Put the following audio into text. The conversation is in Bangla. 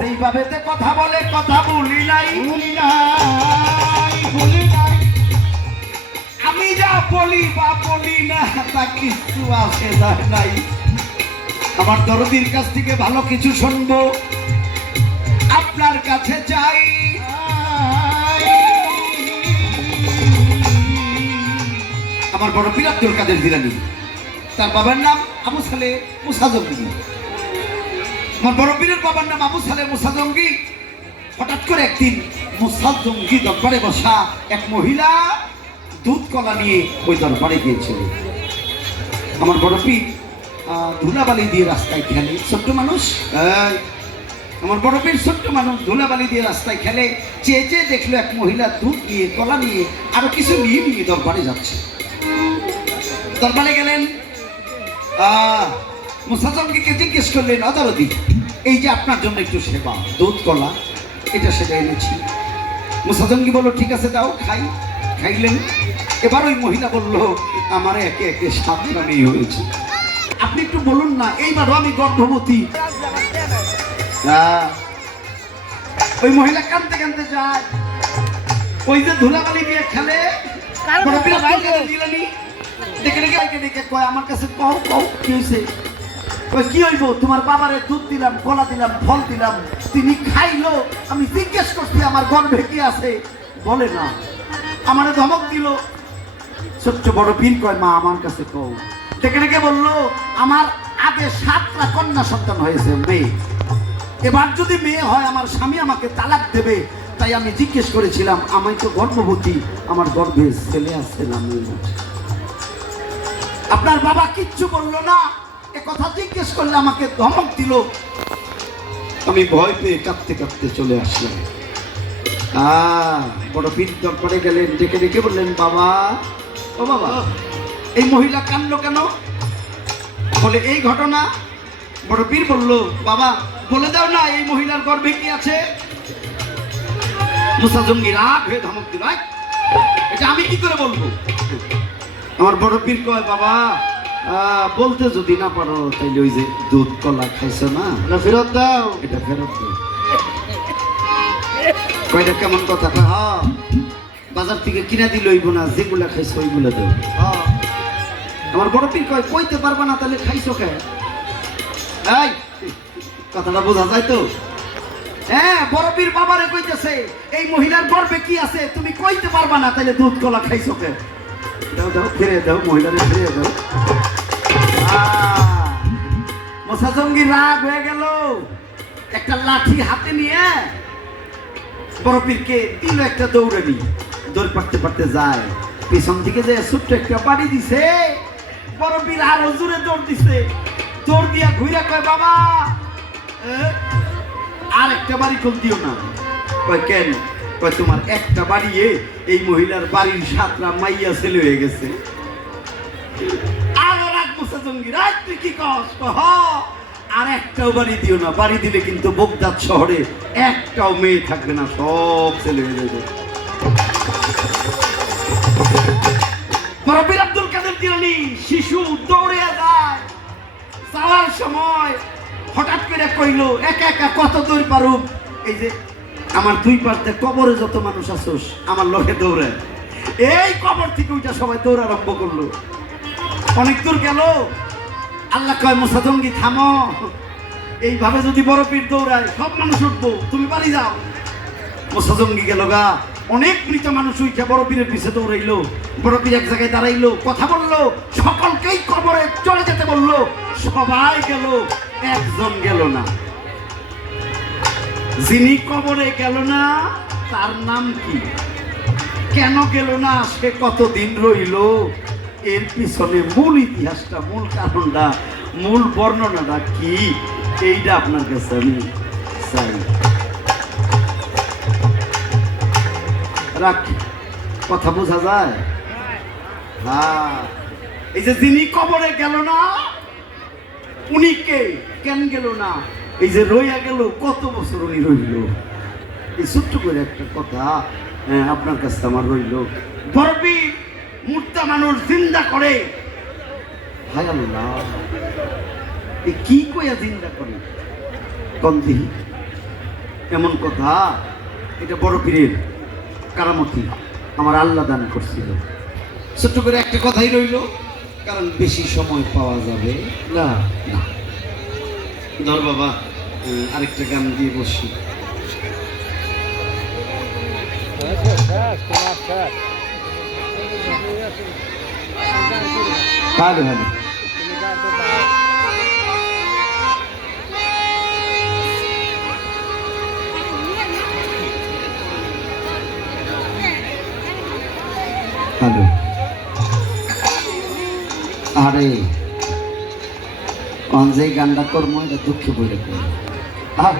কথা বলে, কথা বলি নাই। ভুলি নাই আমি যা বলি বা বলি না, তা কিছু আসে যায় নাই। আমার দরদির কাছ থেকে ভালো কিছু শুনব। আপনার কাছে চাই আমার বড় আব্দুল কাদের জিলানি। তার বাবার নাম আবু সালে মুসাজঙ্গি আমার বড় পীরের বাবার নাম আবু সালে মুসাজঙ্গি হঠাৎ করে একদিন মুসাজঙ্গি দরবারে বসা এক মহিলা দুধ কলা নিয়ে ওই দরবারে গিয়েছিল। আমার বড় পীর ধুলাবালি দিয়ে রাস্তায় খেলে। ছোট্ট মানুষ? আমার বড় পীর ছোট্ট মানুষ ধুলাবালি দিয়ে রাস্তায় খেলে। চেয়ে চেয়ে দেখল এক মহিলা দুধ নিয়ে কলা নিয়ে আরও কিছু নিয়ে নিয়ে দরবারে যাচ্ছে। দরবারে গেলেন। আহ, মুসাজঙ্গিকে জিজ্ঞেস করলেন অদারদি এই যে আপনার জন্য একটু সেবা দুধ কলা এটা সেটা এনেছি। মুসাজঙ্গি বলল ঠিক আছে দাও খাই। খাইলেন। এবার ওই মহিলা বলল আমার একে একে সাত হয়েছে। আপনি একটু বলুন না এইবারও আমি গর্ভবতী। ওই মহিলা কানতে কানতে যায়। ওই যে ধুলাবালি দিয়ে খেলে কয় আমার কাছে কও কও কি হয়েছে? কি হইব? তোমার বাবারে দুধ দিলাম, কলা দিলাম, ফল দিলাম, তিনি খাইলো। আমি জিজ্ঞেস করছি, আমার গর্ভে কি আছে? বলে না। আমারে ধমক দিল। ছোট্ট বড় কয়, মা, আমার কাছে কও। বলল, আমার আগে সাতটা কন্যা সন্তান হয়েছে, মেয়ে। এবার যদি মেয়ে হয়, আমার স্বামী আমাকে তালাক দেবে। তাই আমি জিজ্ঞেস করেছিলাম আমি তো গর্ভবতী, আমার গর্ভে ছেলে আছে না আপনার বাবা কিচ্ছু বলল না। কথা জিজ্ঞেস করলে আমাকে ধমক দিল। আমি ভয় পেয়ে কাঁপতে কাঁপতে চলে আসলাম। বড় পীর দরবারে গেলেন, ডেকে ডেকে বললেন, বাবা, ও বাবা, এই মহিলা কান্দলো কেন? বলে, এই ঘটনা। বড় পীর বলল, বাবা, বলে দাও না, এই মহিলার গর্ভে কি আছে? মুসা জঙ্গি রাগ হয়ে ধমক দিল এটা আমি কি করে বলব? আমার বড় পীর কয়, বাবা বলতে যদি না পারো তাইলে ওই যে দুধ কলা খাইছো না? ফেরত দাও। এটা ফেরত দে কয়টা কেমন কথা? হ্যাঁ বাজার থেকে কিনা দিল হইব না যেগুলা খাইছো ওইগুলা দেব হ্যাঁ। আমার বড় পীর কয় কইতে পারবা না তাহলে খাইছো কে? এই কথাটা বোঝা যায় তো? হ্যাঁ বড় পীর বাবারে কইতেছে এই মহিলার গর্ভে কি আছে? তুমি কইতে পারবা না তাহলে দুধ কলা খাইছো কে? দাও দাও ফিরে দাও মহিলারে ফিরে দাও। আহ, মশাজঙ্গি রাগ হয়ে গেল। একটা লাঠি হাতে নিয়ে বড় পীরকে দিল একটা দৌড় পারতে পারতে যায়। পিছন দিকে যে ছোট্ট একটা বাড়ি দিছে বড় পীর আরও দৌড় দিছে। দৌড় দিয়া ঘুরে কয় বাবা আর একটা বাড়ি কল দিও না। কয় কেন? কয় তোমার একটা বাড়িয়ে এই মহিলার বাড়ির সাতটা মাইয়া ছেলে হয়ে গেছে। জঙ্গি কি আর একটাও বাড়ি দিও না। বাড়ি দিলে কিন্তু শহরে একটাও মেয়ে থাকবে না, সব ছেলে হয়ে যাবে। রবির আব্দুল কাদের জিলানি, শিশু দৌড়ে যায়। যাওয়ার সময় হঠাৎ করে কইল, একা একা কত দূর পারুম? এই যে, আমার দুই পাশে কবরে যত মানুষ আসোস, আমার লোকে দৌড়ে এই কবর থেকে ওইটা সবাই দৌড় আরম্ভ করল। অনেক দূর গেল। আল্লাহ কয় মুসাদঙ্গি থামো। এইভাবে যদি বড় পীর দৌড়ায়, সব মানুষ উঠবো। তুমি বাড়ি যাও। মুসাদঙ্গি গেল গা। অনেক মৃত মানুষ উঠে বড় পীরের পিছে দৌড়াইলো। বড় পীর এক জায়গায় দাঁড়াইলো, কথা বলল। সকলকেই কবরে চলে যেতে বলল। সবাই গেল, একজন গেল না। যিনি কবরে গেল না, তার নাম কি? কেন গেল না? সে কতদিন রইল? এর পিছনে মূল ইতিহাসটা মূল কারণটা মূল বর্ণনাটা কি? এইটা আপনার কাছে আমি চাই। রাখ কথা বোঝা যায়? হ্যাঁ। এই যে যিনি কবরে গেল না উনি কে? কেন গেল না? এই যে রইয়া গেল কত বছর উনি রইল? এই ছোট্ট করে একটা কথা হ্যাঁ, আপনার কাছে আমার রইল। বরবি মূর্তা মানুষ জিন্দা করে। হায় আল্লাহ এ কি কইয়া জিন্দা করে? কন্দি এমন কথা এটা বড় পীরের কারামতি আমার আল্লাহ দান করছিল। ছোট্ট করে একটা কথাই রইল কারণ বেশি সময় পাওয়া যাবে না। না। ধর বাবা আরেকটা গান দিয়ে বসি। ভালো ভালো আরে যে গানটা করব এটা দুঃখে বলে আহ!